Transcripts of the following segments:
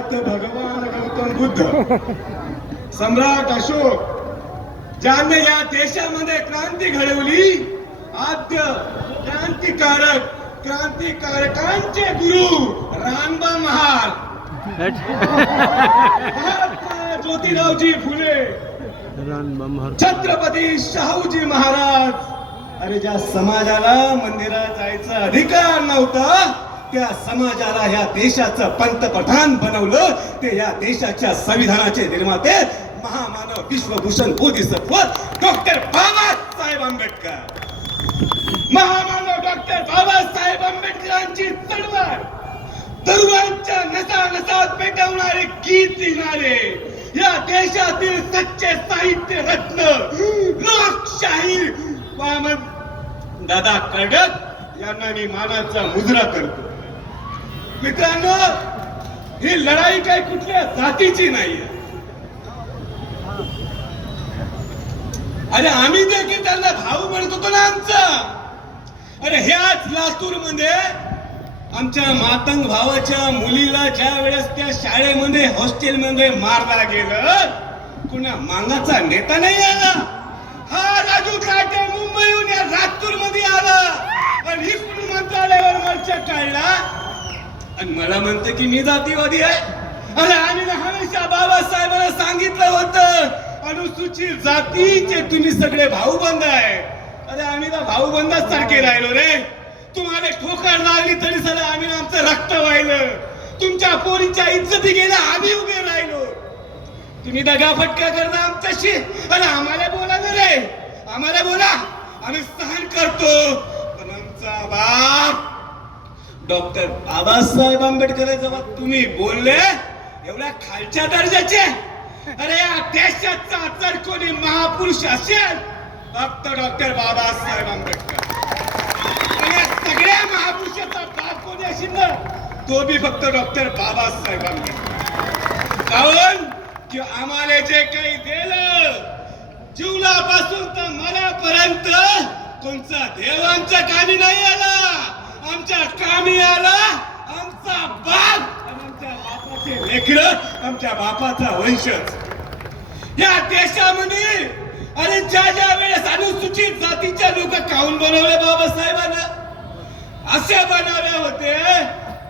आराध्य भगवान गौतम बुद्ध, सम्राट अशोक, ज्याने या देशामध्ये क्रांती घडवली, आद्य क्रांतिकारकांचे गुरु रामबा महाल, महात्मा ज्योतिरावजी फुले, छत्रपती शाहूजी महाराज. अरे ज्या समाजाला मंदिरात जायचा अधिकार नव्हता, त्या समाजाला या देशाचं पंतप्रधान बनवलं. ते या देशाच्या संविधानाचे निर्माते महामानव विश्वभूषण बोधिसत्व डॉक्टर बाबासाहेब आंबेडकर. महामानव डॉक्टर बाबासाहेब आंबेडकरांची चळवळ, तरुणांच्या नसानसात पेटवणारे गीत लिहिणारे, या देशातील सच्चे साहित्य रत्न लोकशाही वामन दादा कर्डक यांना मी मानाचा मुजरा करतो. मित्रांनो, ही लढाई काही कुठल्या जातीची नाहीये. अरे आम्ही देखील त्यांना भाऊ म्हणत होतो ना आमचा. अरे ह्याच लातूर मध्ये आमच्या मातंग भावाच्या मुलीला ज्या वेळेस त्या शाळेमध्ये हॉस्टेलमध्ये मारला गेलं, कुणा मांगाचा नेता नाही आला. हा राजू काटे मुंबईहून या लातूर मध्ये आला आणि इकडून मंत्रालयावर मोर्चा काढला आणि मला म्हणते की मी जातीवादी आहे. अरे आम्ही हमेशा बाबासाहेबांना सांगितलं होतं, अनुसूचित जातीचे तुम्ही सगळे भाऊबंद आहे. अरे आम्ही तर भाऊबंदाच सारखे राहिलो रे. तुम्हाला ठोकर लागली तरी सगळं आम्ही आमचं रक्त वाहिलं. तुमच्या पोरीच्या इज्जती गेल्या, आम्ही उभे राहिलो. तुम्ही दगा फटका करता आमच्याशी. अरे आम्हाला बोला ना रे, आम्हाला बोला, आम्ही सहन करतो. पण आमचा बाप डॉक्टर बाबासाहेब आंबेडकर जेव्हा तुम्ही बोलले एवढ्या खालच्या दर्जाचे, अरे या देशाचा जर कोणी महापुरुष असेल फक्त डॉक्टर बाबासाहेब आंबेडकर. सगळ्या महापुरुषाचा बाप कोणी असेल ना, तो बी फक्त डॉक्टर बाबासाहेब आंबेडकर. काऊन की आम्हाला जे काही दिलं, जीवनापासून तर मरापर्यंत कोणचा देवांच्या कामी नाही आला, आमच्या कामी आला आमचा बाप आणि आमच्या बापाचे लेकरं, आमच्या बापाचा वंशज. या देशामध्ये अरे ज्या वेळेस अनुसूचित जातीच्या लोक काऊन बनवले बाबासाहेबांना, असे बनवले होते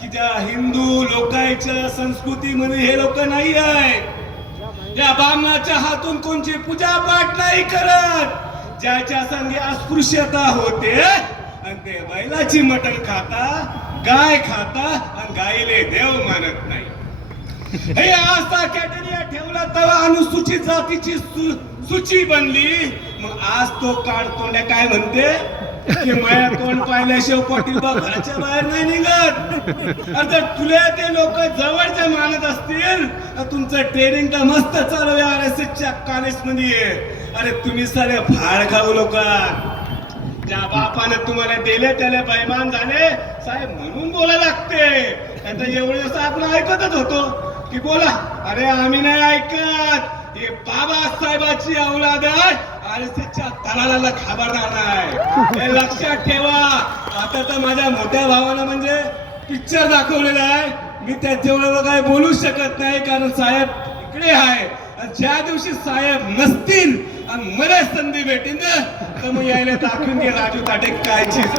की ज्या हिंदू लोकांच्या संस्कृतीमध्ये हे लोक नाही आहे. या बामणाच्या हातून कोणची पूजा पाठ नाही करत, ज्याच्या संगे अस्पृश्यता होते आणि ते बैलाची मटण खाता, गाय खाता आणि गायीले देव मानत नाही. हे असा कॅटेरिया ठेवला तेव्हा अनुसूचित जातीची सूची बनली. मग आज तो काढतोंड्या काय म्हणते की माया तोंड पाहिल्याशिवाय पाटील बा घराच्या बाहेर नाही निघत. आता तुला ते लोक जवळचे मानत असतील, तुमचं ट्रेनिंग तर मस्त चालू आहे RSSच्या कॉलेज मध्ये. अरे तुम्ही सारे फाळ खाऊ लोक, ज्या बापाने तुम्हाला दिले त्याला बैमान झाले साहेब म्हणून बोला लागते. आता एवढे असं आपण ऐकतच होतो की बोला, अरे आम्ही नाही ऐकत. हे बाबासाहेबाची औलाद आहे, RSSच्या दलालाला खबरदार नाही, हे लक्षात ठेवा. आता तर माझ्या मोठ्या भावाला म्हणजे पिक्चर दाखवलेला आहे, मी त्याच्यावर काय बोलू शकत नाही कारण साहेब इकडे आहे. ज्या दिवशी साहेब नसतील आणि मला संधी भेटेल ना, तर मग यायला दाखवून घे राजू ताटे काय चीज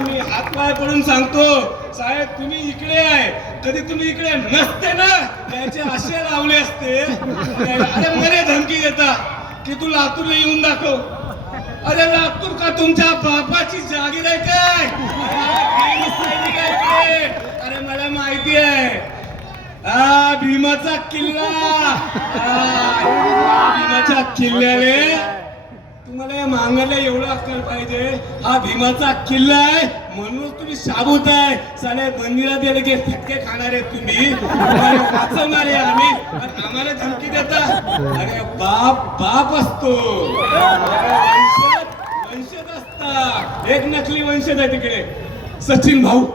मी हातपाय पडून सांगतो, साहेब तुम्ही इकडे आहे, कधी तुम्ही इकडे नसते ना त्याचे असे लावले असते. अरे मला धमकी देता की तू लातूरला येऊन दाखव. अरे लातूर का तुमच्या बापाची जागीर आहे काय? अरे मला माहिती आहे, भीमाचा किल्ला, भीमाच्या किल्ल्याने तुम्हाला या मांगरला एवढं अक्कल पाहिजे. हा भीमाचा किल्ला आहे म्हणून तुम्ही शाबूत आहे. साले मंदिरात गेले की फटके खाणारे तुम्ही, वाचवणारे आम्ही, आम्हाला धमकी देता. अरे बाप बाप असतो, वंशज असता. एक नकली वंशज आहे तिकडे, सचिन भाऊ.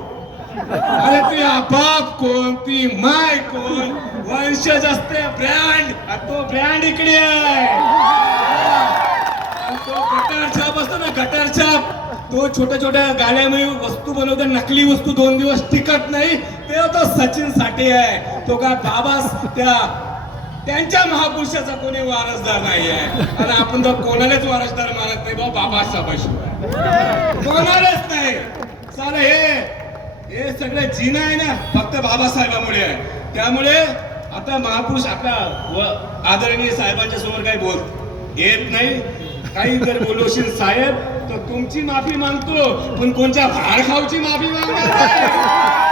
अरे ते बाप कोण, ती माय कोण, वंशज असते ब्रँड. तो ब्रँड इकडे आहे. तो गटार छाप असतो ना, गटार छाप, तो छोट्या छोट्या गाड्यामध्ये वस्तू बनवतो, नकली वस्तू 2 दिवस टिकत नाही, ते तो सचिन साठे आहे. तो का बाबा त्यांच्या महापुरुषाचा कोणी वारसदार नाही आहे. आणि आपण तर कोणालाच वारसदार मानत नाही बाबासाहेबाशिवाय, कोणालाच नाही. सारं हे सगळं जिना आहे ना फक्त बाबासाहेबामुळे आहे. त्यामुळे आता महापुरुष आपल्या आदरणीय साहेबांच्या समोर काही बोल येत नाही. काही जर बोलवशील साहेब तर तुमची माफी मागतो, पण कोणत्या भाड खाऊची माफी मागणार नाही.